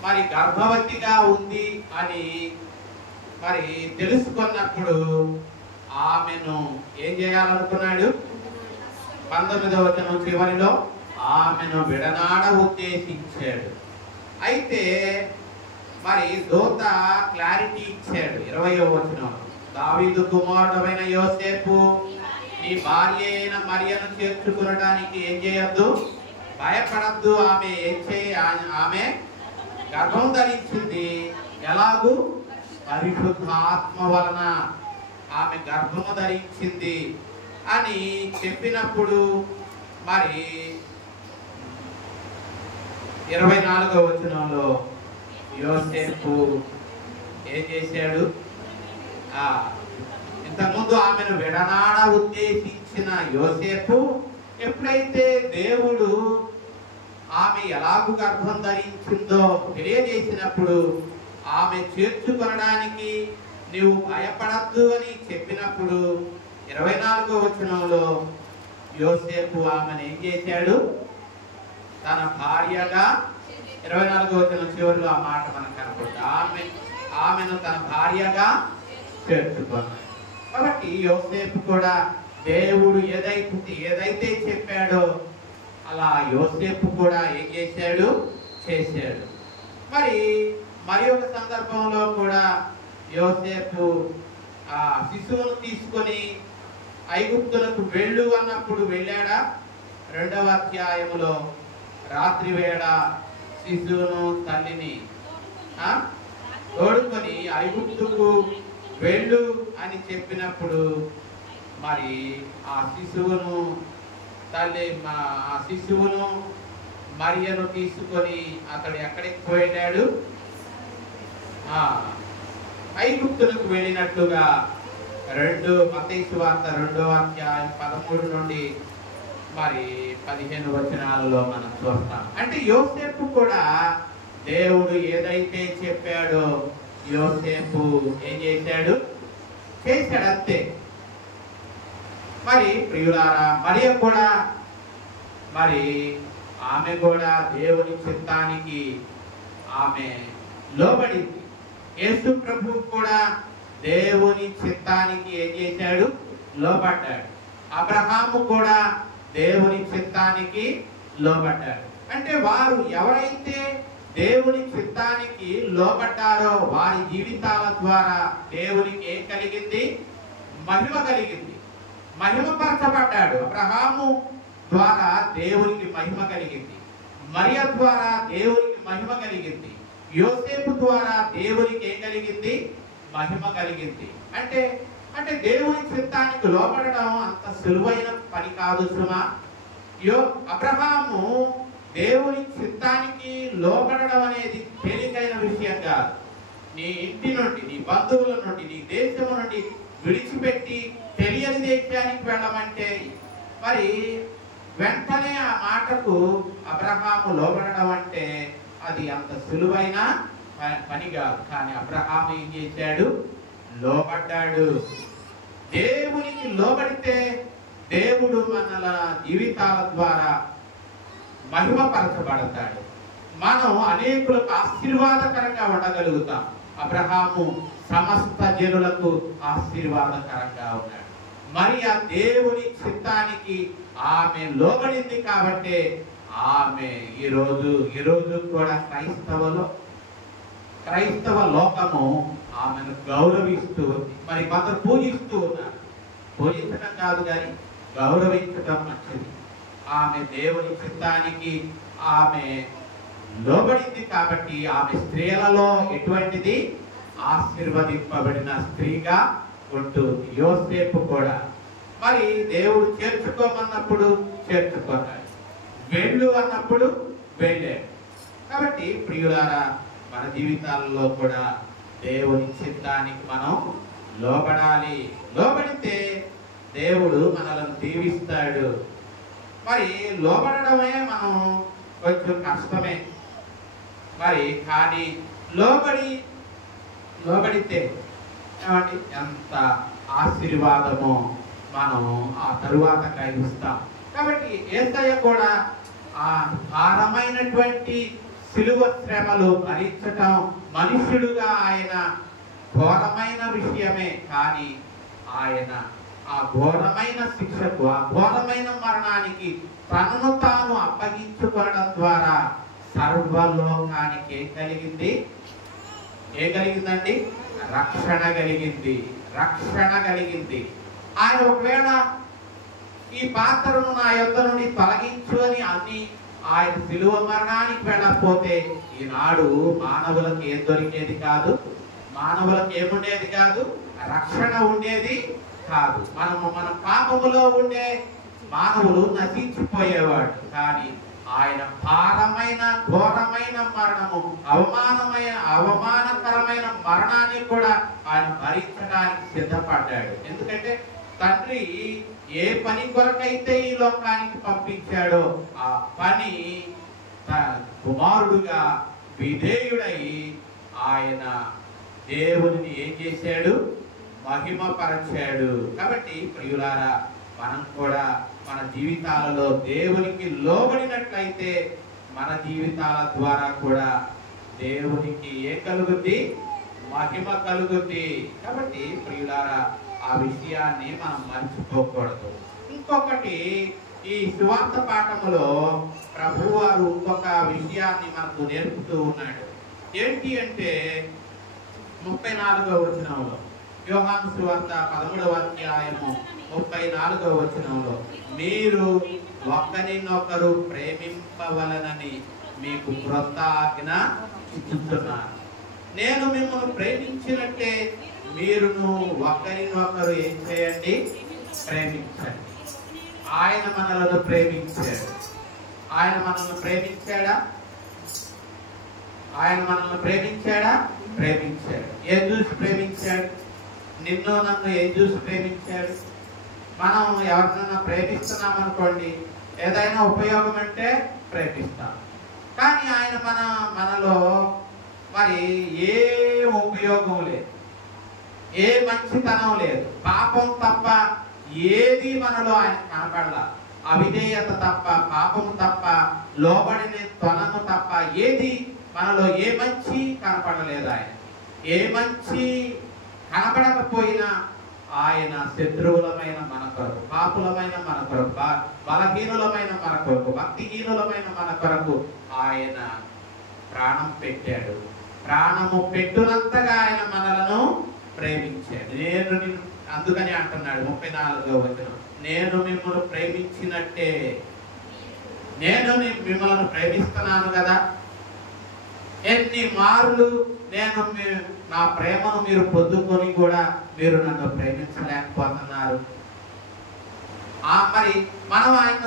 మరి గర్భవతిగా ఉంది అని మరి తెలుసుకున్నప్పుడు ఆమెను ఏం చేయాలనుకున్నాడు? 19వ వచనం చివరిలో ఆమెను విడనాడ ఉద్దేశించాడు. అయితే మరి దూత క్లారిటీ ఇచ్చాడు 20వ వచనం, దావీదు కుమారుడైన యోసేపు, నీ భార్య అయిన మరియను చేర్చుకునడానికి ఏం చేయొద్దు, భయపడద్దు. ఆమె ఏం ఆమె గర్భం ధరించింది. ఎలాగూ పరిశుద్ధాత్మ వలన ఆమె గర్భము ధరించింది అని చెప్పినప్పుడు మరి 24వ వచనంలో యోసేపు ఏం చేశాడు, ఇంతకుముందు ఆమెను విడనాడ ఉద్దేశించిన యోసేపు ఎప్పుడైతే దేవుడు ఆమె ఎలాగూ గర్భం ధరించిందో తెలియజేసినప్పుడు, ఆమె చేర్చుకొనడానికి నీవు భయపడద్దు అని చెప్పినప్పుడు 24వ వచనంలో యోసేపు ఆమెను ఏం చేశాడు, తన భార్యగా, 24వ వచనం చివరిలో ఆ మాట మనకు కనపడుతుంది, ఆమెను తన భార్యగా చేర్చుకున్నాడు. కాబట్టి యోసేపు కూడా దేవుడు ఏదైతే చెప్పాడో అలా యోసేపు కూడా ఏం చేశాడు, చేశాడు. మరి ఒక సందర్భంలో కూడా యోసేపు ఆ శిశువును తీసుకొని ఐగుప్తులకు వెళ్ళు అన్నప్పుడు వెళ్ళాడా? 2వ అధ్యాయములో రాత్రి వేళ శిశువును తల్లిని తోడుకొని ఐగుప్తుకు వెళ్ళు అని చెప్పినప్పుడు మరి ఆ శిశువును మరియను తీసుకొని అతడు ఎక్కడికి పోయినాడు, ఐగుప్తులకు వెళ్ళినట్లుగా మత్తయి సువార్త 2వ అధ్యాయం 13 నుండి మరి 15 వచనాలలో మనం చూస్తాం. అంటే యోసేపు కూడా దేవుడు ఏదైతే చెప్పాడో యోసేపు ఏం చేశాడు, చేశాడు అంతే. మరి ప్రియులారా, మరియ కూడా ఆమె కూడా దేవుని చిత్తానికి ఆమె లోబడింది. యేసు ప్రభు కూడా దేవుని చిత్తానికి ఏం చేశాడు, లోబడ్డాడు. అబ్రహాము కూడా దేవుని చిత్తానికి లోబడ్డాడు. అంటే వారు ఎవరైతే దేవుని చిత్తానికి లోబడ్డారో వారి జీవితాల ద్వారా దేవునికి ఏం కలిగింది, మహిమ కలిగింది, మహిమపరచబడ్డాడు. అబ్రహాము ద్వారా దేవునికి మహిమ కలిగింది, మరియ ద్వారా దేవునికి మహిమ కలిగింది, యోసేపు ద్వారా దేవునికి ఏం కలిగింది, మహిమ కలిగింది. అంటే దేవుని చిత్తానికి లోబడడం అంత సులువైన పని కాదు సుమా. అబ్రహాము దేవుని చిత్తానికి లోబడడం అనేది తేలికైన విషయం కాదు. నీ ఇంటి నుండి, నీ బంధువుల నుండి, నీ దేశం నుండి విడిచిపెట్టి తెలియని దేశానికి వెళ్ళమంటే మరి వెంటనే ఆ మాటకు అబ్రహాము లోబడడం అంటే అది అంత సులువైన పని కాదు. కానీ అబ్రహాము ఏం చేశాడు, లోబడ్డాడు. దేవునికి లోబడితే దేవుడు మనల జీవితాల ద్వారా మహిమపరచబడతాడు. మనం అనేకులకు ఆశీర్వాదకరంగా ఉండగలుగుతాం. అబ్రహాము సమస్త జనులకు ఆశీర్వాదకరంగా ఉన్నాడు. మరి ఆ దేవుని చిత్తానికి ఆమె లోబడింది కాబట్టి ఆమె ఈరోజు కూడా క్రైస్తవ లోకము ఆమెను గౌరవిస్తూ మరి కొందరు పూజిస్తూ ఉన్నారు. పూజించడం కాదు కానీ గౌరవించడం మంచిది. ఆమె దేవుని చిత్తానికి ఆమె లోబడింది కాబట్టి ఆమె స్త్రీలలో ఎటువంటిది, ఆశీర్వదింపబడిన స్త్రీగా ఉంటుంది. యోసేపు కూడా మరి దేవుడు చేర్చుకోమన్నప్పుడు చేర్చుకున్నాడు, వెళ్ళు అన్నప్పుడు వెళ్ళాడు. కాబట్టి ప్రియులారా, మన జీవితాలలో కూడా దేవుని చిత్తానికి మనం లోబడాలి. లోబడితే దేవుడు మనలను దీవిస్తాడు. మరి లోబడడమే మనం కొంచెం కష్టమే. మరి కానీ లోబడితే ఏమండి ఎంత ఆశీర్వాదమో మనం ఆ తరువాత గ్రహిస్తాం. కాబట్టి యేసయ్య కూడా ఆ భారమైనటువంటి సిలువ శ్రమలు భరించటం మనుష్యుడుగా ఆయన ఘోరమైన విషయమే. కానీ ఆయన ఆ ఘోరమైన శిక్షకు, ఆ ఘోరమైన మరణానికి తనను తాను అప్పగించుకోవడం ద్వారా సర్వలోకానికి ఏం కలిగింది? ఏం కలిగిందండి? రక్షణ కలిగింది. రక్షణ కలిగింది. ఆయన ఒకవేళ ఈ పాత్రను నా యొద్ద నుండి తొలగించు అని అన్ని ఆయన శిలువ మరణానికి వెళ్ళకపోతే ఈనాడు మానవులకు ఏం దొరికేది కాదు, మానవులకు ఏముండేది కాదు, రక్షణ ఉండేది కాదు. మన పాపములో ఉండే మానవులు నశించిపోయేవాడు. కానీ ఆయన భారమైన ఘోరమైన మరణము, అవమానకరమైన మరణాన్ని కూడా ఆయన భరించడానికి సిద్ధపడ్డాడు. ఎందుకంటే తండ్రి ఏ పని కొరకైతే ఈ లోకానికి పంపించాడో ఆ పని కుమారుడుగా విధేయుడై ఆయన దేవుని ఏం చేశాడు? మహిమపరచాడు. కాబట్టి ప్రియులారా, మనం కూడా మన జీవితాలలో దేవునికి లోబడినట్లయితే మన జీవితాల ద్వారా కూడా దేవునికి ఏం కలుగుద్ది? మహిమ కలుగుద్ది. కాబట్టి ప్రియులారా, ఆ విషయాన్ని మనం మర్చిపోకూడదు. ఇంకొకటి, ఈ సువార్త పాఠములో ప్రభువారు ఇంకొక విషయాన్ని మనకు నేర్పుతూ ఉన్నాడు. ఏంటి అంటే 34వ వచనంలో, యోహాను సువార్త 13వ అధ్యాయము 34వ వచనంలో, మీరు ఒకరినొకరు ప్రేమింపవలనని మీకు క్రొత్త ఆజ్ఞ ఇస్తున్నాను. నేను మిమ్మల్ని ప్రేమించినట్టే మీరును ఒకరినొకరు ఏం చేయండి? ప్రేమించండి. ఆయన మనలను ప్రేమించాడు. ఆయన మనల్ని ప్రేమించాడా? ఆయన మనల్ని ప్రేమించాడా? ప్రేమించాడు. ఏం చూసి ప్రేమించాడు? నిన్ను నన్ను ఏం చూసి ప్రేమించాడు? మనం ఎవరినైనా ప్రేమిస్తున్నాం అనుకోండి, ఏదైనా ఉపయోగం అంటే ప్రేమిస్తాం. కానీ ఆయన మనలో మరి ఏ ఉపయోగం లేదు, ఏ మంచితనం లేదు, పాపం తప్ప ఏది మనలో ఆయన కనపడలా. అవిధేయత తప్ప, పాపము తప్ప, లోబడిన తనము తప్ప ఏది మనలో ఏ మంచి కనపడలేదు. ఆయన ఏ మంచి కనపడకపోయినా ఆయన శత్రువులమైన మన కొరకు, పాపులమైన మన కొరకు, బలహీనులమైన మన కొరకు, భక్తిహీనులమైన మన కొరకు ఆయన ప్రాణం పెట్టాడు. ప్రాణము పెట్టునంతగా ఆయన మనలను ప్రేమించాడు. అందుకని అంటున్నాడు 34వ వచనం, నేను మిమ్మల్ని ప్రేమించినట్టే, నేను మిమ్మల్ని ప్రేమిస్తున్నాను కదా. ఎన్ని మార్లు నేను నా ప్రేమను మీరు పొందుకొని కూడా మీరు నన్ను ప్రేమించలేకపోతున్నారు. మరి మనం ఆయన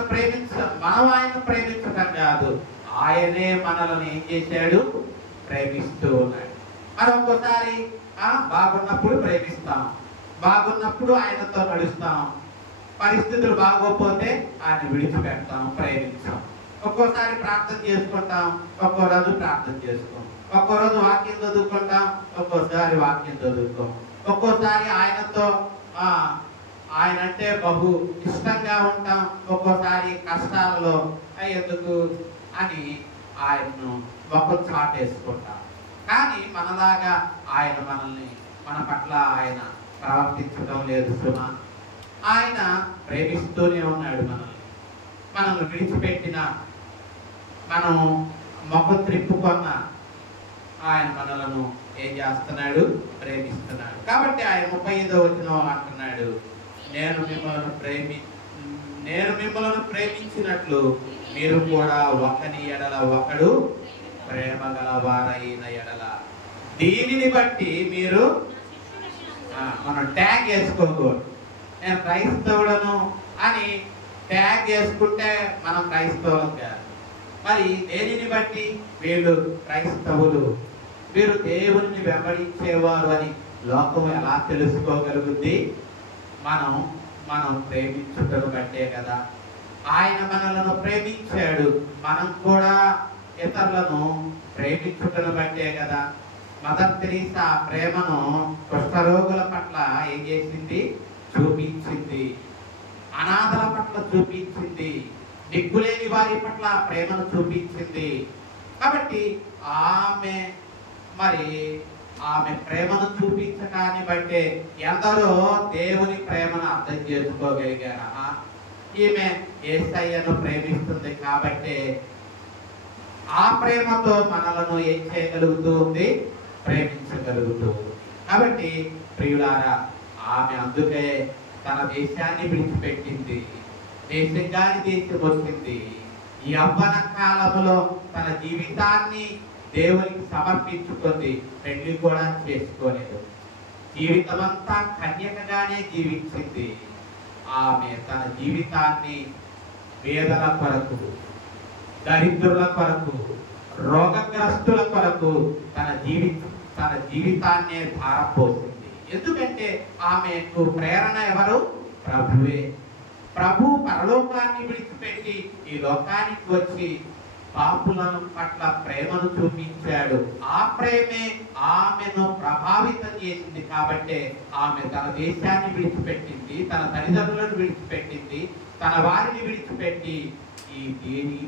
ప్రేమించటం కాదు, ఆయనే మనల్ని ఏం చేశాడు? ప్రేమిస్తూ ఉన్నాడు. మరి ఒక్కోసారి బాగున్నప్పుడు ప్రేమిస్తాం, బాగున్నప్పుడు ఆయనతో నడుస్తాం, పరిస్థితులు బాగోకపోతే ఆయన విడిచిపెడతాం, ప్రేమించాం. ఒక్కోసారి ప్రార్థన చేసుకుంటాం, ఒక్కో రోజు ప్రార్థన చేసుకోం, ఒక్కో రోజు వాక్యం చదువుకుంటాం, ఒక్కోసారి వాక్యం చదువుకోం. ఒక్కోసారి ఆయనతో ఆయన అంటే బహు ఇష్టంగా ఉంటాం, ఒక్కోసారి కష్టాలలో ఎందుకు అని ఆయన్ను మొక్కలు చాటేసుకుంటాం. కానీ మనలాగా ఆయన మన పట్ల ఆయన ప్రవర్తించడం లేదు సుమా. ఆయన ప్రేమిస్తూనే ఉన్నాడు మనల్ని విడిచిపెట్టిన, మనం మొక్కలు త్రిప్పుకున్న ఆయన మనలను ఏం చేస్తున్నాడు? ప్రేమిస్తున్నాడు. కాబట్టి ఆయన 35వ వచనం అంటున్నాడు, నేను మిమ్మల్ని ప్రేమించినట్లు మీరు కూడా ఒకని ఎడల ఒకడు ప్రేమ గలవారైన ఎడల. దీనిని బట్టి మీరు మనం ట్యాగ్ వేసుకోకూడదు. నేను క్రైస్తవుడను అని ట్యాగ్ వేసుకుంటే మనం క్రైస్తవులం కాదు. మరి దేనిని బట్టి వీళ్ళు క్రైస్తవులు, వీరు దేవుని వెంబడించేవారు అని లోకం ఎలా తెలుసుకోగలుగుద్ది? మనం ప్రేమించుటను బట్టే కదా. ఆయన మనలను ప్రేమించాడు, మనం కూడా ఇతరులను ప్రేమించుటను బట్టే కదా. మదర్ తెరీసా ప్రేమను కుష్ఠరోగుల పట్ల ఏం చేసింది? చూపించింది. అనాథల పట్ల చూపించింది, దిక్కులేని వారి పట్ల ప్రేమను చూపించింది. కాబట్టి ఆమె ప్రేమను చూపించడాన్ని బట్టే ఎందరో దేవుని ప్రేమను అర్థం చేసుకోగలిగారు. ఈమె యేసయ్యను ప్రేమిస్తుంది కాబట్టి ఆ ప్రేమతో మనలను ఏం చేయగలుగుతూ ఉంది? ప్రేమించగలుగుతూ. కాబట్టి ప్రియులారా, ఆమె అందుకే తన దేశాన్ని విడిచిపెట్టింది, దేశంగాని దేశం వచ్చింది. ఈ యవ్వన కాలంలో తన జీవితాన్ని దేవునికి సమర్పించుకుంది. పెళ్లి కూడా చేసుకోలేదు. జీవితమంతా కన్యకగానే జీవించింది. ఆమె తన జీవితాన్ని వేదన కొరకు, దరిద్రుల కొరకు, రోగగ్రస్తుల కొరకు తన జీవితాన్నే ధారపోసింది. ఎందుకంటే ఆమెకు ప్రేరణ ఎవరు? ప్రభువే. ప్రభు పరలోకాన్ని విడిచిపెట్టి ఈ లోకానికి వచ్చి పాపులను పట్ల ప్రేమను చూపించాడు. ఆ ప్రేమే ఆమెను ప్రభావితం చేసింది. కాబట్టి ఆమె తన దేశాన్ని విడిచిపెట్టింది, తన తల్లిదండ్రులను విడిచిపెట్టింది, తన వారిని విడిచిపెట్టి ఈ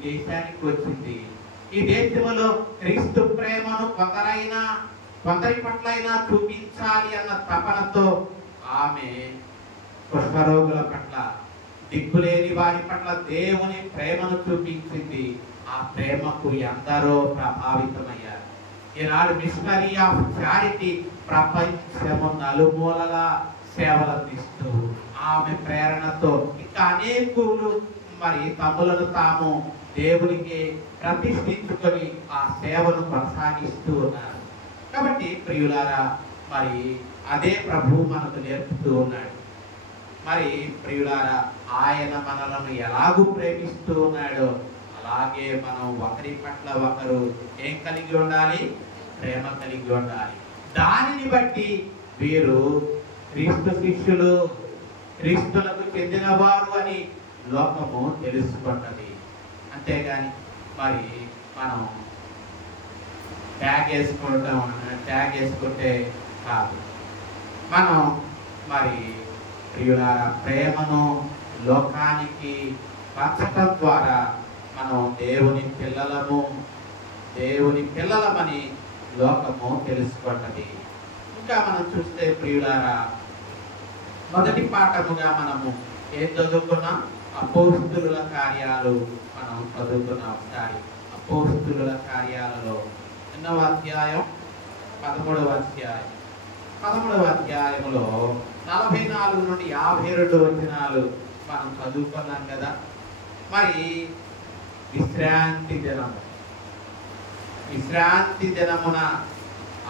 దేశానికి వచ్చింది. ఈ దేశంలో క్రీస్తు ప్రేమను కొందరి పట్లైనా చూపించాలి అన్న తపనతో ఆమె కుష్ఠరోగుల పట్ల, దిక్కులేని వారి పట్ల దేవుని ప్రేమను చూపించింది. ఆ ప్రేమకు ఎందరో ప్రభావితమయ్యారు. ఈనాడు మిషనరీ ఆఫ్ చారిటీ ప్రపంచము నలుమూలలా సేవలు అందిస్తూ ఆమె ప్రేరణతో ఇంకా అనేకులు మరి తమ్ములను తాము దేవునికి ప్రతిష్ఠించుకొని ఆ సేవను కొనసాగిస్తూ ఉన్నారు. కాబట్టి ప్రియులారా, మరి అదే ప్రభు మనకు నేర్పుతూ ఉన్నాడు. మరి ప్రియులారా, ఆయన మనలను ఎలాగూ ప్రేమిస్తూ ఉన్నాడో అలాగే మనం ఒకరి పట్ల ఒకరు ఏం కలిగి ఉండాలి? ప్రేమ కలిగి ఉండాలి. దానిని బట్టి వీరు క్రీస్తు శిష్యులు, క్రీస్తులకు చెందినవారు అని లోకము తెలుసుకుంటది. అంతేగాని మరి మనం ట్యాగ్ వేసుకుంటే కాదు. మనం మరి ప్రియులారా, ప్రేమను లోకానికి పంచటం ద్వారా మనం దేవుని పిల్లలమని లోకము తెలుసుకుంటది. ఇంకా మనం చూస్తే ప్రియులారా, మొదటి పాఠముగా మనము ఏం చదువుకున్నాం? అపోస్తులుల కార్యాలు మనం చదువుకున్నాం. ఒకసారి అపోస్తులుల కార్యాలలో 8వ అధ్యాయం 13వ అధ్యాయం 13వ అధ్యాయంలో 44 నుండి 52 వచనాలు మనం చదువుకున్నాం కదా. మరి విశ్రాంతి దినమున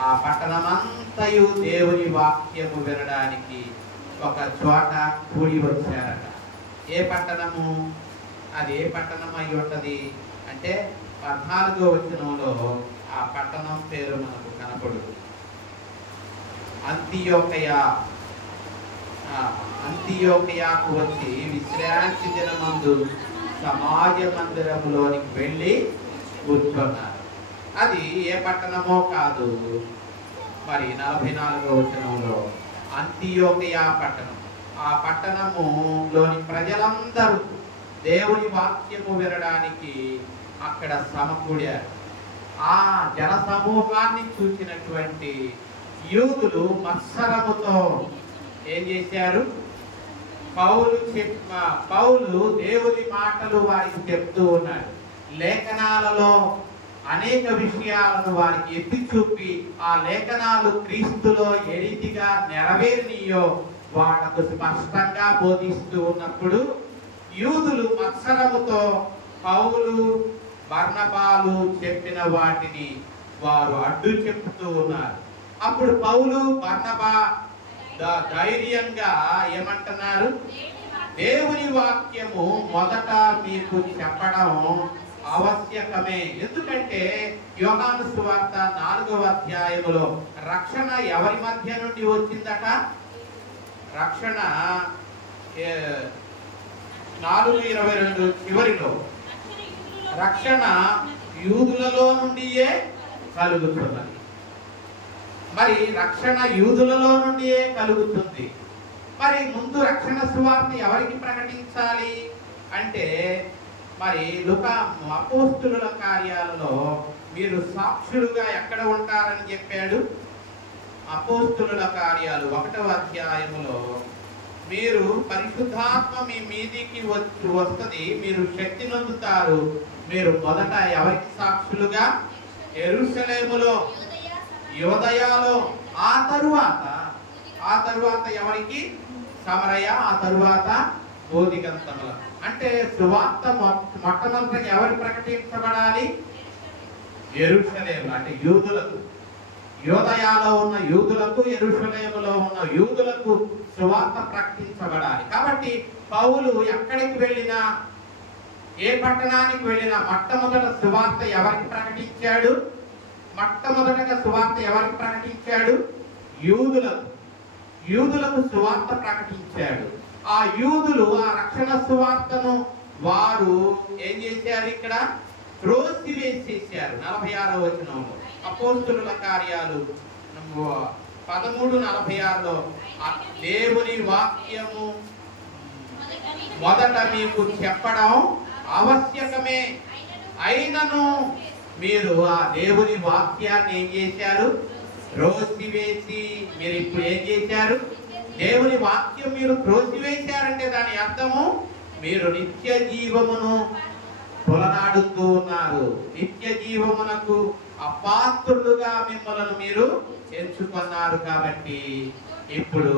ఆ పట్టణమంతయు దేవుని వాక్యము వినడానికి ఒక చోట కూడి వచ్చారట. ఏ పట్టణము? అది ఏ పట్టణం అయి ఉంటది అంటే 14వ వచనంలో ఆ పట్టణం పేరు మనకు కనపడు. అంతియోకయాకు వచ్చి విశ్రాంతి దినమందు సమాజ మందిరంలోనికి వెళ్ళి కూర్చున్నారు. అది ఏ పట్టణమో కాదు. మరి 44వ వచనంలో అంతియోకయా పట్టణం. ఆ పట్టణములోని ప్రజలందరూ దేవుని వాక్యము వినడానికి అక్కడ సమకూడారు. ఆ జన సమూహాన్ని చూసినటువంటి యూదులు మత్సరముతో ఏం చేశారు? పౌలు దేవుని మాటలు వారికి చెప్తూ ఉన్నాడు. లేఖనాలలో అనేక విషయాలను వారికి ఎత్తి చూపి ఆ లేఖనాలు క్రీస్తులో ఏ రీతిగా నెరవేరినయో వాళ్లకు స్పష్టంగా బోధిస్తూ ఉన్నప్పుడు యూదులు మత్సరముతో పౌలు బర్నబాలు చెప్పిన వాటిని వారు అడ్డు చెప్తూ ఉన్నారు. అప్పుడు పౌలు బర్నబా ధైర్యంగా ఏమంటున్నారు? దేవుని వాక్యము మొదట మీకు చెప్పడం ఆవశ్యకమే. ఎందుకంటే యోహాను సువార్త 4వ అధ్యాయములో రక్షణ ఎవరి మధ్య నుండి వచ్చిందట? రక్షణ 4:22 చివరిలో రక్షణ యూదులలో నుండియే కలుగుతున్నది. మరి రక్షణ యూదులలో నుండియే కలుగుతుంది. మరి ముందు రక్షణ సువార్త ఎవరికి ప్రకటించాలి అంటే మరి అపోస్తులుల కార్యాలలో మీరు సాక్షులుగా ఎక్కడ ఉంటారని చెప్పాడు? అపోస్తులుల కార్యాలు 1వ అధ్యాయములో మీరు పరిశుద్ధాత్మ మీ మీదికి వస్తుంది, మీరు శక్తి నొందుతారు. మీరు మొదట ఎవరికి సాక్షులుగా? యెరూషలేములో, యూదయలో, ఆ తరువాత ఎవరికి? సమరయ, ఆ తరువాత బోధిగంతముల. అంటే సువార్త మొట్టమొదటిగా ఎవరు ప్రకటించబడాలి? యెరూషలేము అంటే యూదులకు, యూదయలో ఉన్న యూదులకు, యెరూషలేములో ఉన్న యూదులకు సువార్త ప్రకటించబడాలి. కాబట్టి పౌలు ఎక్కడికి వెళ్ళినా, ఏ పట్టణానికి వెళ్ళినా మొట్టమొదట సువార్త ఎవరికి ప్రకటించాడు? మొట్టమొదటగా సువార్త ఎవరికి ప్రకటించాడు? యూదులకు సువార్త ప్రకటించాడు. ఆ యూదులు ఆ రక్షణ సువార్తను వారు ఏం చేశారు? ఇక్కడ త్రోసివేసేశారు. 46వ వచనంలో అపోస్తలుల కార్యాలు 13:46లో దేవుని వాక్యము మొదట మీకు చెప్పడం ఆవశ్యకమే, అయినను మీరు ఆ దేవుని వాక్యాన్ని ఏం చేశారు? త్రోసివేసి. మీరు ఇప్పుడు ఏం చేశారు? దేవుని వాక్యం మీరు త్రోసివేశారంటే దాని అర్థము మీరు నిత్య జీవమును తొలనాడుతూ ఉన్నారు. నిత్య జీవమునకు అపాత్రులుగా మిమ్మల్ని మీరు ఎంచుకున్నారు. కాబట్టి ఇప్పుడు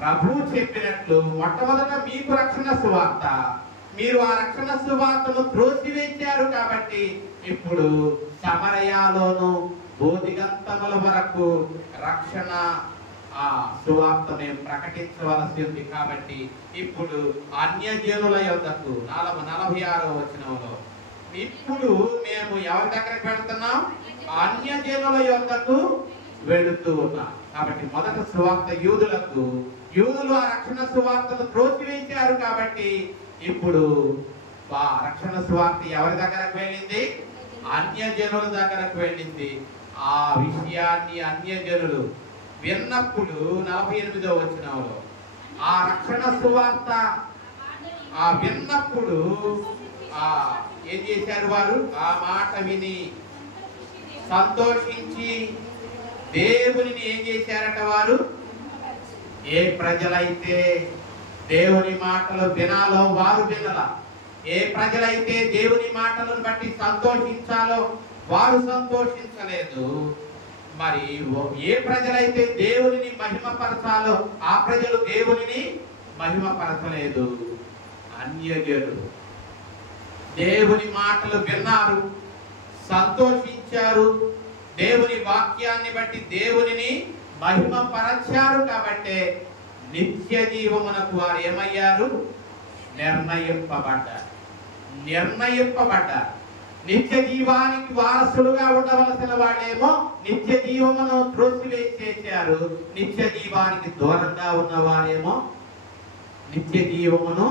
ప్రభువు చెప్పినట్లు మొట్టమొదట మీకు రక్షణ సువార్త, మీరు ఆ రక్షణ సువార్తను త్రోసివేశారు. కాబట్టి ఇప్పుడు సమరయలోను బోధిగంతముల వరకు రక్షణ ఆ సువార్త మేము ప్రకటించవలసి ఉంది. కాబట్టి ఇప్పుడు అన్యజనుల యొద్దకు 46వ వచనంలో ఇప్పుడు మేము ఎవరి దగ్గరకు వెళుతున్నాం? అన్యజనుల యొద్దకు వెళుతూ ఉన్నాం. కాబట్టి మొదట సువార్త యూదులకు, యూదులు ఆ రక్షణ సువార్తను త్రోసివేశారు. కాబట్టి ఇప్పుడు రక్షణ సువార్త ఎవరి దగ్గరకు వెళ్ళింది? అన్యజనుల దగ్గరకు వెళ్ళింది. ఆ విషయాన్ని అన్యజనులు విన్నప్పుడు 48వ వచనంలో ఆ రక్షణ సువార్త విన్నప్పుడు ఏం చేశారు? వారు ఆ మాట విని సంతోషించి దేవునిని ఏం చేశారట? వారు ఏ ప్రజలైతే దేవుని మాటలు వినాలో వారు వినల, ఏ ప్రజలైతే దేవుని మాటలను బట్టి సంతోషించాలో వారు సంతోషించలేదు. మరి ఏ ప్రజలైతే దేవునిని మహిమపరచాలో ఆ ప్రజలు దేవునిని మహిమపరచలేదు. అన్యజనులు దేవుని మాటలు విన్నారు, సంతోషించారు, దేవుని వాక్యాన్ని బట్టి దేవునిని మహిమపరచారు. కాబట్టి నిత్య జీవమునకు వారు ఏమయ్యారు? నిర్ణయింపబడ్డారు. నిత్య జీవానికి వారసులుగా ఉండవలసిన వాళ్ళేమో నిత్య జీవమును త్రోసివేసేశారు. నిత్య జీవానికి దూరంగా ఉన్నవారేమో నిత్య జీవమును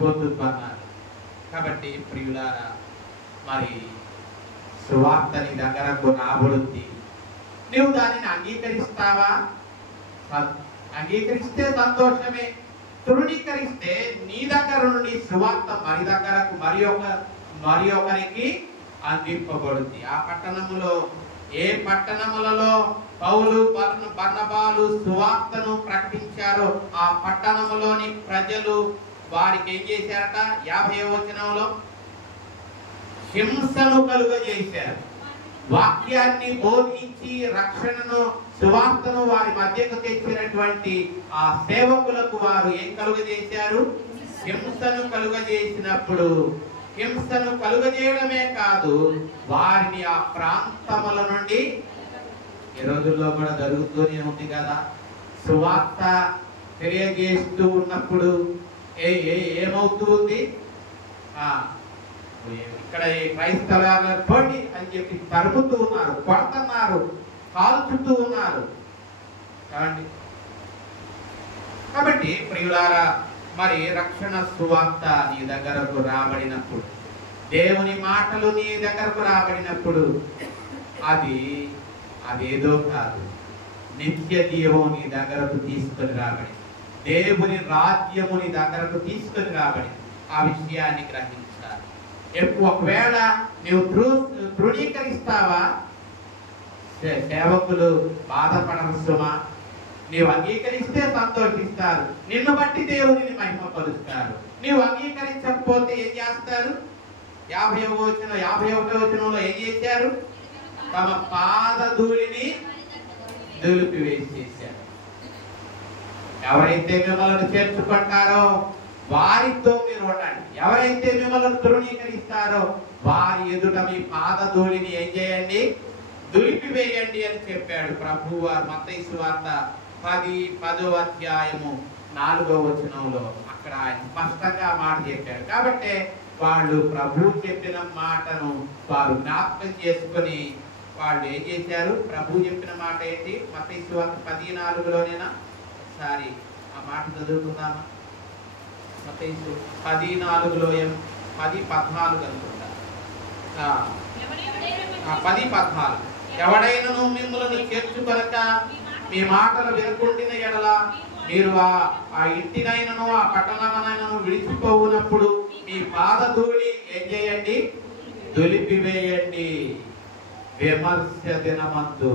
పొందుతున్నారు. కాబట్టి ప్రియులారా, మరి సువార్తని దగ్గరకు రాబడుద్ది. నువ్వు దానిని అంగీకరిస్తావా? అంగీకరిస్తే సంతోషమే. తృణీకరిస్తే నీ దగ్గర నుండి సువార్త మరి ఒకరికి అందింపబడుద్ది. ఆ పట్టణములో, ఏ పట్టణములలో పౌలు బర్నబాలు సువార్తను ప్రకటించారో ఆ పట్టణములోని ప్రజలు వారికి ఏం చేశారట? 50వ వచనంలో హింసను కలుగజేశారు. వాక్యాన్ని బోధించి రక్షణను, సువార్తను వారి మధ్యకు తెచ్చినటువంటి ఆ సేవకులకు వారు ఏం కలుగజేశారు? హింసను కలుగజేసినప్పుడు, హింసను కలుగజేయడమే కాదు, వారిని ఆ ప్రాంతముల నుండి, ఈ రోజుల్లో కూడా జరుగుతూనే ఉంది కదా, సువార్త తెలియజేస్తూ ఉన్నప్పుడు ఏమవుతుంది? ఇక్కడ క్రైస్తవులను పోండి అని చెప్పి తరుముతూ ఉన్నారు, కొడుతున్నారు, కాల్చుతూ ఉన్నారు. కాబట్టి ప్రియులారా, మరి రక్షణ సువార్త నీ దగ్గరకు రాబడినప్పుడు, దేవుని మాటలు నీ దగ్గరకు రాబడినప్పుడు అదేదో కాదు, నిత్య జీవం నీ దగ్గరకు తీసుకొని రాబడి, దేవుని రాజ్యము నీ దగ్గరకు తీసుకొని రాబడి. ఆ విషయాన్ని గ్రహించాలి. ఒకవేళ నువ్వు తృణీకరిస్తావా, సేవకులు బాధపడరు సుమా. నీవు అంగీకరిస్తే సంతోషిస్తారు, నిన్ను బట్టి దేవుడిని మహిమపరుస్తారు. నీవు అంగీకరించకపోతే ఏం చేస్తారు? 51వ వచనంలో ఏం చేశారు? తమ పాదధూళిని దులిపివేసేశారు. ఎవరైతే మిమ్మల్ని చేర్చుకుంటారో వారితో మీరు ఉండండి. ఎవరైతే మిమ్మల్ని తృణీకరిస్తారో వారి ఎదుట మీ పాదధూళిని ఏం చేయండి? దులిపివేయండి అని చెప్పాడు ప్రభువు వారు. మత్తయి సువార్త 10వ అధ్యాయము 4వ వచనంలో అక్కడ ఆయన స్పష్టంగా మాట చెప్పాడు. కాబట్టి వాళ్ళు ప్రభువు చెప్పిన మాటను వారు జ్ఞాపకం చేసుకొని వాళ్ళు ఏం చేశారు? ప్రభువు చెప్పిన మాట ఏంటి? మత్తయి సువార్త 10:4లోనేనా? ఒకసారి ఆ మాట చదువుకుందామా? మత్తయి 10:4లో 10:14 అనుకుంటా. 10:14 ఎవడైనను మిమ్మల్ని చేర్చుకొనక మీ మాటలు వినకుండిన ఎడల మీరు ఆ ఇంటినైనను ఆ పట్టణమైనను విడిచిపోవునప్పుడు మీ పాదధూళి ఏం చేయండి? దులిపివేయండి. విమర్శ దినమందు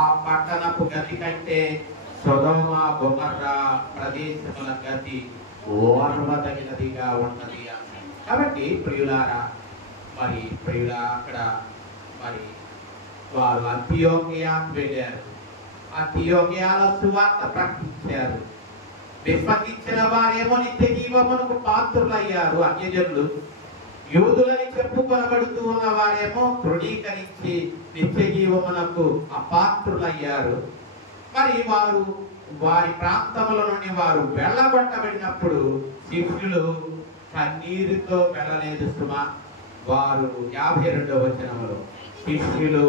ఆ పట్టణపు గతి కంటే సొదొమ గొమొర్రా ప్రదేశముల గతి ఓర్వదగినదిగా ఉన్నది అన్నాడు. కాబట్టి ప్రియులారా, అక్కడ మరి వారు అంతియోకియాకు వెళ్ళారు. అంతియోకియాలో సువార్త ప్రకటించారు. విశ్వసించిన వారేమో నిత్య జీవమునకు పాత్రులయ్యారు అన్యజనులు. యూదులని చెప్పుకొనబడుతూ ఉన్న వారేమో తృణీకరించి నిత్య జీవమునకు అపాత్రులయ్యారు. మరి వారి ప్రాంతముల నుండి వారు వెళ్ళగొట్టబడినప్పుడు శిష్యులు కన్నీరుతో వెళ్ళలేదు సుమా. వారు 52వ వచనంలో శిష్యులు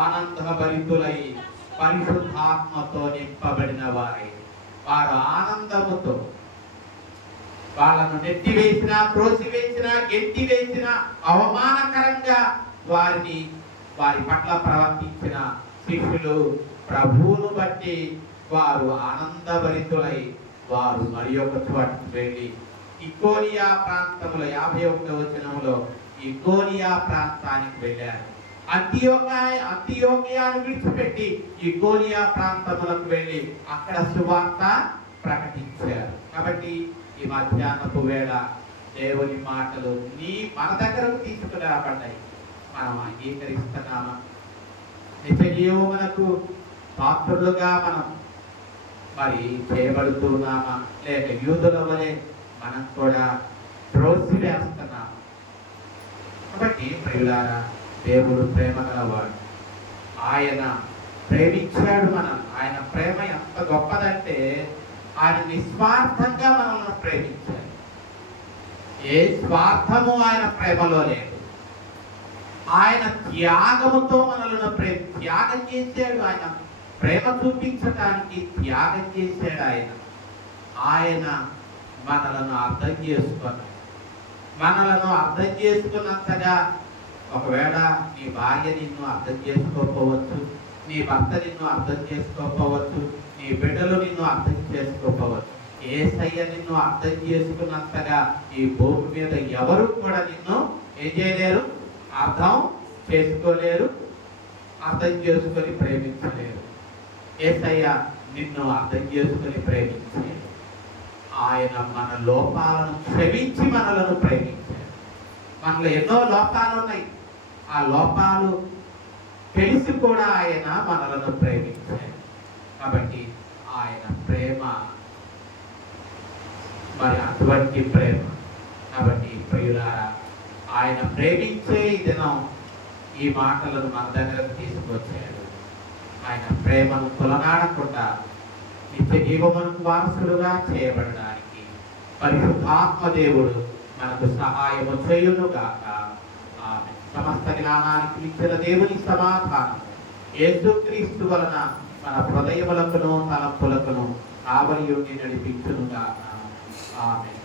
ఆనందభరితులై పరిశుద్ధాత్మతో నింపబడిన వారై వారు ఆనందముతో వాళ్ళను నెట్టివేసిన, త్రోసివేసిన, గెంటివేసిన, అవమానకరంగా వారి పట్ల ప్రవర్తించిన శిష్యులు ప్రభువును బట్టి వారు ఆనందభరితులై వారు మరి ఒక చోటకు వెళ్ళి ఇకోనియా ప్రాంతంలో 51వ వచనంలో ఇకోనియా ప్రాంతానికి వెళ్ళారు. అంతియోకియాను విడిచిపెట్టి ఇకోనియా ప్రాంతములకు వెళ్ళి అక్కడ సువార్త ప్రకటించారు. కాబట్టి ఈ మధ్యాహ్నపు వేళ దేవుని మాటలు మన దగ్గరకు తీసుకురాబడ్డాయి. మనం అంగీకరిస్తున్నామా? నిత్య జీవమునకు పాత్రులుగా మనం మరి చేయబడుతున్నామా? లేక యూదుల వలె మనం కూడా త్రోసివేస్తున్నామా? కాబట్టి ప్రియులారా, దేవుడు ప్రేమ గలవాడు. ఆయన ప్రేమించాడు మనం. ఆయన ప్రేమ ఎంత గొప్పదంటే ఆయన నిస్వార్థంగా మనల్ని ప్రేమించాడు. ఏ స్వార్థము ఆయన ప్రేమలో లేదు. ఆయన త్యాగముతో మనల్ని త్యాగం చేశాడు. ఆయన ప్రేమ చూపించడానికి త్యాగం చేశాడు. ఆయన మనలను అర్థం చేసుకున్నంతగా ఒకవేళ నీ భార్య నిన్ను అర్థం చేసుకోకపోవచ్చు, నీ భర్త నిన్ను అర్థం చేసుకోకపోవచ్చు, నీ బిడ్డలు నిన్ను అర్థం చేసుకోకపోవచ్చు. యేసయ్య నిన్ను అర్థం చేసుకున్నంతగా ఈ భూమి మీద ఎవరు కూడా నిన్ను ఏం చేయలేరు? అర్థం చేసుకోలేరు, అర్థం చేసుకొని ప్రేమించలేరు. యేసయ్య నిన్ను అర్థం చేసుకొని ప్రేమించలేరు. ఆయన మన లోపాలను క్షమించి మనలను ప్రేమించారు. మనలో ఎన్నో లోపాలు ఉన్నాయి. ఆ లోపాలు తెలిసి కూడా ఆయన మనలను ప్రేమించారు. కాబట్టి ఆయన ప్రేమ మరి అటువంటి ప్రేమ. కాబట్టి ప్రియులారా, ఆయన ప్రేమించే ఈ దినం ఈ మాటలను మన దగ్గరకు తీసుకొచ్చాడు. ఆయన ప్రేమను తొలనాడకుండా నిత్య జీవమునకు వారసులుగా చేయబడడానికి పరిశుద్ధాత్మ దేవుడు మనకు సహాయము చేయునుగాక. ఆమేన్. సమస్త జ్ఞానానికి ఇచ్చిన దేవుని సమాధానం యేసుక్రీస్తు వలన మన హృదయములకును తలంపులకును ఆవలి ఉండి నడిపించునుగాక. ఆమేన్.